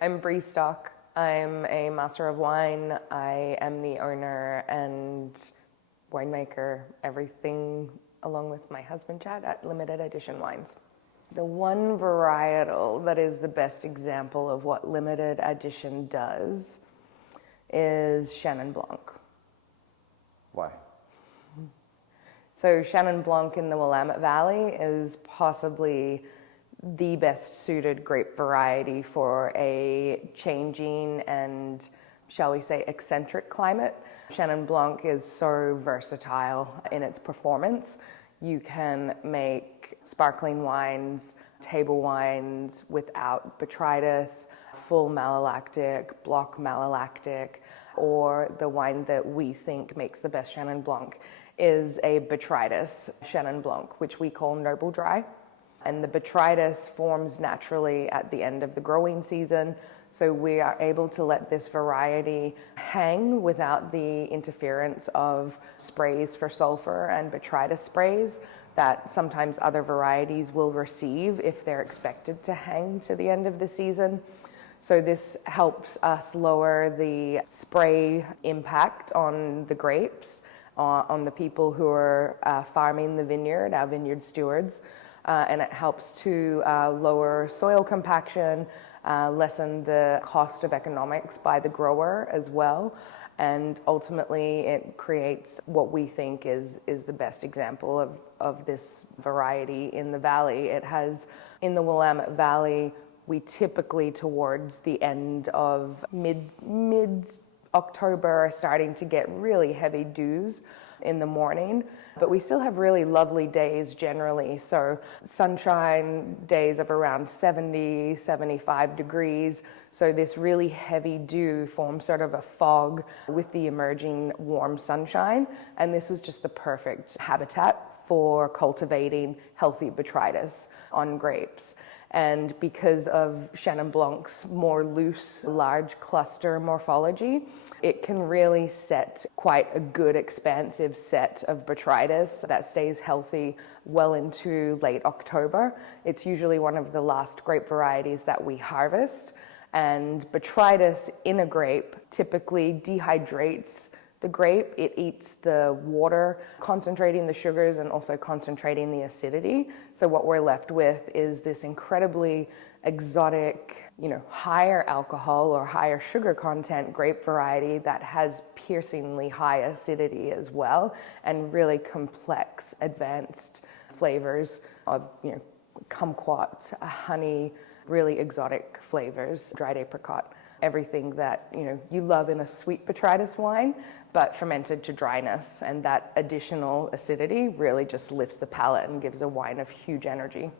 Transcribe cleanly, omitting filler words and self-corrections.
I'm Bree Stock. I'm a master of wine. I am the owner and winemaker, everything along with my husband Chad at Limited Edition Wines. The one varietal that is the best example of what Limited Edition does is Chenin Blanc. Why? So Chenin Blanc in the Willamette Valley is possibly the best suited grape variety for a changing and, shall we say, eccentric climate. Chenin Blanc is so versatile in its performance. You can make sparkling wines, table wines without botrytis, full malolactic, block malolactic, or the wine that we think makes the best Chenin Blanc is a Botrytis Chenin Blanc, which we call noble dry. And the botrytis forms naturally at the end of the growing season, so we are able to let this variety hang without the interference of sprays for sulfur and botrytis sprays that sometimes other varieties will receive if they're expected to hang to the end of the season. So this helps us lower the spray impact on the grapes, on the people who are farming the vineyard, our vineyard stewards. And it helps to lower soil compaction, lessen the cost of economics by the grower as well. And ultimately it creates what we think is the best example of this variety in the valley. It has, in the Willamette Valley, we typically towards the end of mid-October are starting to get really heavy dews in the morning, but we still have really lovely days generally. So sunshine days of around 70, 75 degrees. So this really heavy dew forms sort of a fog with the emerging warm sunshine. And this is just the perfect habitat for cultivating healthy botrytis on grapes. And because of Chenin Blanc's more loose, large cluster morphology, it can really set quite a good expansive set of botrytis that stays healthy well into late October. It's usually one of the last grape varieties that we harvest. And botrytis in a grape typically dehydrates the grape. It eats the water, concentrating the sugars and also concentrating the acidity. So what we're left with is this incredibly exotic, higher alcohol or higher sugar content grape variety that has piercingly high acidity as well, and really complex, advanced flavors of, kumquat, honey, really exotic flavors, dried apricot. Everything that you love in a sweet botrytis wine, but fermented to dryness, and that additional acidity really just lifts the palate and gives a wine of huge energy.